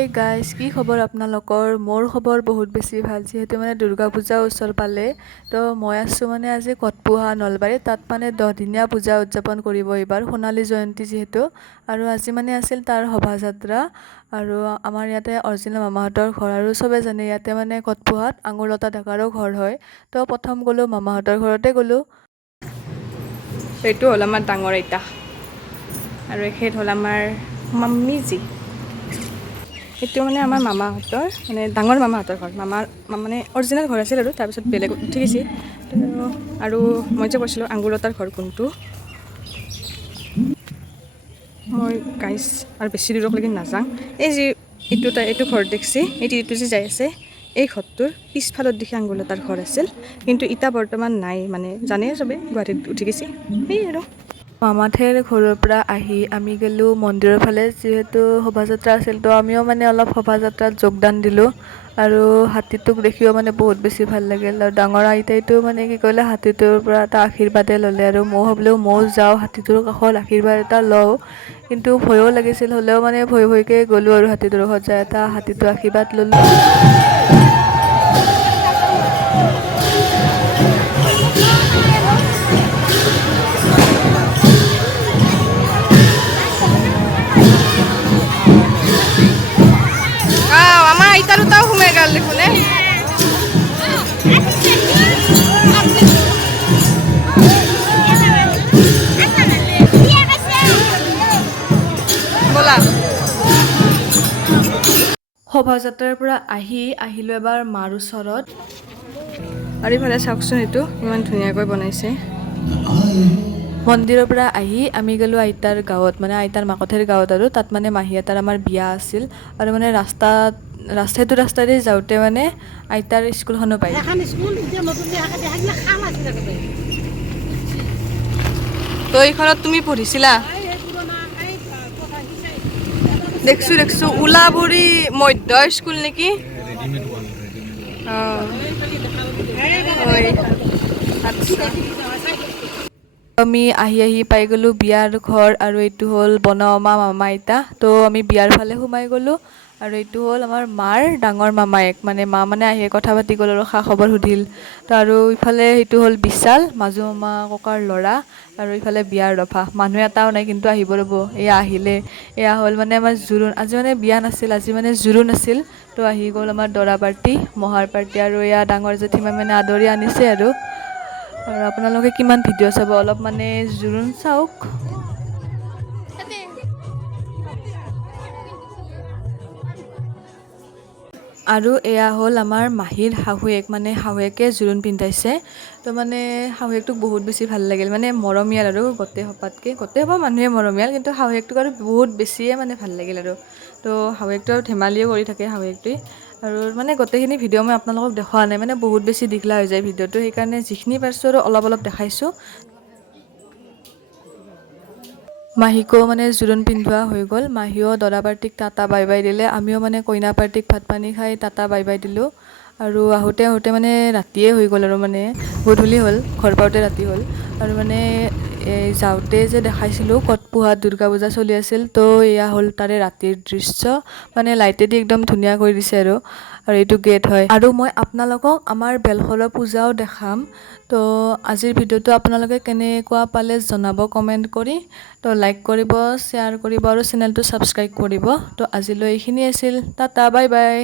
এই গাইজ কি খবৰ আপোনালোকৰ? মোৰ খবৰ বহুত বেছি ভাল, যিহেতু মানে দুৰ্গা পূজা ওচৰ পালে। তো মই আছোঁ মানে আজি কটপুহা নলবাৰী, তাত মানে 10 দিনীয়া পূজা উদযাপন কৰিব এইবাৰ, সোণালী জয়ন্তী যিহেতু। আৰু আজি মানে আছিল তাৰ শোভাযাত্ৰা। আৰু আমাৰ ইয়াতে অৰিজিনেল মামাহঁতৰ ঘৰ, আৰু চবে জানে ইয়াতে মানে কটপুহাত আঙুৰলতা ডেকাৰো ঘৰ হয়। তো প্ৰথম গ'লোঁ মামাহঁতৰ ঘৰতে গ'লোঁ। এইটো হ'ল আমাৰ ডাঙৰ আইতা আৰু এখেত হ'ল আমাৰ মাম্মীজি। এইটো মানে আমাৰ মামাহঁতৰ মানে ডাঙৰ মামাহঁতৰ ঘৰ। মামাৰ মানে অৰিজিনেল ঘৰ আছিল আৰু তাৰপিছত বেলেগত উঠি গৈছে। আৰু মই যে কৈছিলোঁ আঙুৰলতাৰ ঘৰ কোনটো, মই গাইছ আৰু বেছি দূৰলৈকে নাযাওঁ। এই যি এইটো ঘৰ দেখছি, এইটো যে যাই আছে, এই ঘৰটোৰ পিছফালত দেখি আঙুৰলতাৰ ঘৰ আছিল, কিন্তু ইটা বৰ্তমান নাই, মানে জানেই চবে গুৱাহাটীত উঠি গৈছে। সেই আৰু মামাঠেৰ ঘৰৰ পৰা আহি আমি গ'লোঁ মন্দিৰৰ ফালে, যিহেতু শোভাযাত্ৰা আছিল। তো আমিও মানে অলপ শোভাযাত্ৰাত যোগদান দিলোঁ। আৰু হাতীটোক দেখিও মানে বহুত বেছি ভাল লাগিল। আৰু ডাঙৰ আইতাইটো মানে কি কৰিলে, হাতীটোৰ পৰা এটা আশীৰ্বাদে ল'লে। আৰু মই ভাবিলোঁ ময়ো যাওঁ হাতীটোৰ কাষত আশীৰ্বাদ এটা লওঁ, কিন্তু ভয়ো লাগিছিল। হ'লেও মানে ভয়কৈ গ'লোঁ আৰু হাতীটোৰ কাষত যাই এটা হাতীটোৰ আশীৰ্বাদ ল'লোঁ। আমাৰ আইতাৰ দুটাও সোমাই গ'ল দেখোন। ব'লা শোভাযাত্ৰাৰ পৰা আহিলোঁ এবাৰ মাৰ ওচৰত। আৰু ইফালে চাওকচোন, এইটো ইমান ধুনীয়াকৈ বনাইছে। মন্দিৰৰ পৰা আহি আমি গ'লোঁ আইতাৰ গাঁৱত, মানে আইতাৰ মাকঁথেৰ গাঁৱত। আৰু তাত মানে মাহী এটাৰ আমাৰ বিয়া আছিল। আৰু মানে ৰাস্তাইদি যাওঁতে মানে আইতাৰ স্কুলখনো পায়। তো এইখনত তুমি পঢ়িছিলা? দেখছো উলাবৰী মধ্য স্কুল নেকি? আমি আহি পাই গ'লোঁ বিয়াৰ ঘৰ, আৰু এইটো হ'ল বনমামা মামা আইতা। তো আমি বিয়াৰ ফালে সোমাই গ'লোঁ। আৰু এইটো হ'ল আমাৰ মাৰ ডাঙৰ মামায়েক, মানে মা মানে আহি কথা পাতি গ'ল আৰু খা খবৰ সুধিল। তো আৰু ইফালে সেইটো হ'ল বিশাল, মাজু মামা ককাৰ ল'ৰা। আৰু ইফালে বিয়াৰ দফা মানুহ এটাও নাই, কিন্তু আহিব ৰ'ব, এয়া আহিলে। এয়া হ'ল মানে আমাৰ জোৰোণ। আজি মানে বিয়া নাছিল, আজি মানে জোৰোণ আছিল। তো আহি গ'ল আমাৰ দৰা পাৰ্টি, মহাৰ পাৰ্টি। আৰু এয়া ডাঙৰ জেঠীমা মানে আদৰি আনিছে। আৰু আপোনালোকে কিমান ভিডিঅ' চাব, অলপ মানে জোৰোণ চাওক। আৰু এয়া হ'ল আমাৰ মাহীৰ শাহুৱেক, মানে শাহুৱেকে জোৰোণ পিন্ধাইছে। তো মানে শাহুৱেকটোক বহুত বেছি ভাল লাগিল, মানে মৰমীয়াল আৰু গোটেই সোপা মানুহে মৰমীয়াল, কিন্তু শাহুৱেকটোক আৰু বহুত বেছিয়ে মানে ভাল লাগিল। আৰু তো শাহুৱেকটো আৰু ধেমালিও কৰি থাকে শাহুৱেকটোৱে। আৰু মানে গোটেইখিনি ভিডিঅ' মই আপোনালোকক দেখুওৱা নাই, মানে বহুত বেছি দীঘলা হৈ যায় ভিডিঅ'টো, সেইকাৰণে যিখিনি পাৰিছোঁ আৰু অলপ দেখাইছোঁ। মাহীকো মানে জোৰোণ পিন্ধোৱা হৈ গ'ল। মাহীও দৰা পাৰ্টিক টাটা বাই বাই দিলে, আমিও মানে কইনা পাৰ্টিক ভাত পানী খাই টাটা বাই বাই দিলোঁ। আৰু আহোঁতে মানে ৰাতিয়ে হৈ গ'ল, আৰু মানে গধূলি হ'ল, ঘৰ পাওঁতে ৰাতি হ'ল। আৰু মানে যাওঁতে যে দেখাইছিলোঁ কটপুহাত দুৰ্গা পূজা চলি আছিল, তো এয়া হ'ল তাৰে ৰাতিৰ দৃশ্য। মানে লাইটেদি একদম ধুনীয়া কৰি দিছে। আৰু এইটো গেট হয়। আৰু মই আপোনালোকক আমাৰ বেলশৰৰ পূজাও দেখাম। তো আজিৰ ভিডিঅ'টো আপোনালোকে কেনেকুৱা পালে জনাব কমেণ্ট কৰি। তো লাইক কৰিব, শ্বেয়াৰ কৰিব, আৰু চেনেলটো ছাবস্ক্ৰাইব কৰিব। তো আজিলৈ এইখিনি আছিল, টাটা বাই বাই।